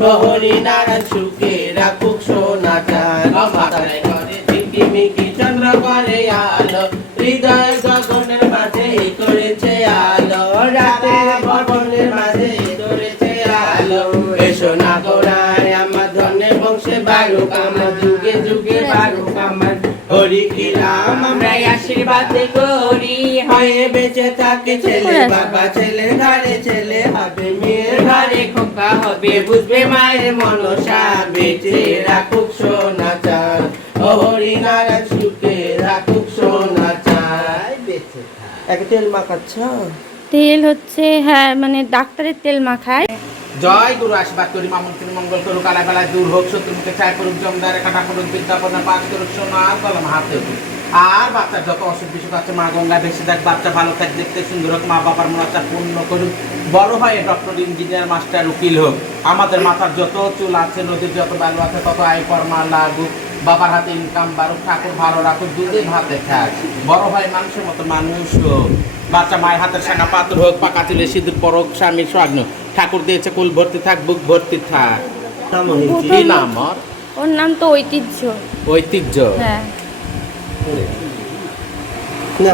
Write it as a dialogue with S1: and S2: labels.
S1: হরি নারায়ণ সুখে রাখুক সোনা মাথায় করে ঝিকিমিকি চন্দ্র করে আলো হৃদয় গগনের মাঝে করেছে আলো। ভবনের মাঝে করেছে আলো। এসো না গোড়ায় আমার ধনে বংশে বারুক আমার যুগে যুগে বারুক আমার। হরি কি রাম আমরা আশীর্বাদ করি হয়ে বেঁচে থাকে ছেলে বাবা ছেলে ঘরে ছেলে হবে মেয়ের। হবে বুঝবে মায়ের মনসা বেঁচে রাখুক সোনা নারায়ণ সুখে রাখুক সোনা বেঁচে এক তেল মাখাচ্ছ?
S2: তেল হচ্ছে হ্যাঁ মানে ডাক্তারের তেল মাখায়।
S3: জয় গুরু আশীর্বাদ করি মামন তুমি মঙ্গল করুক আলা বেলা দূর হোক শত্রু মুখে চায় করুক জমদারে কাটা করুক বিদ্যাপনা পাঠ করুক সোনার কলম হাতে হোক। আর বাচ্চার যত অসুখ বিসুখ আছে মা গঙ্গা বেশি দেখ বাচ্চা ভালো থাক দেখতে সুন্দর হোক মা বাবার মনাচা পূর্ণ করুক। বড় হয় ডক্টর ইঞ্জিনিয়ার মাস্টার উকিল হোক। আমাদের মাথার যত চুল আছে নদীর যত বালু আছে তত আয় কর্মা লাগুক। বাবার হাতে ইনকাম বাড়ুক ঠাকুর ভালো রাখুক দুধে ভাতে খাক বড় হয় মানুষের মতো মানুষ হোক। বাচ্চা মায়ের হাতের শাখা পাথর হোক পাকা তুলে সিঁদুর পরক স্বামীর স্বাগ্ন ঠাকুর দিয়েছে কুল ভর্তি থাক বুক ভর্তি থাক। কি নাম?
S2: ওর নাম তো ঐতিহ্য
S3: ঐতিহ্য।
S2: হ্যাঁ।
S1: না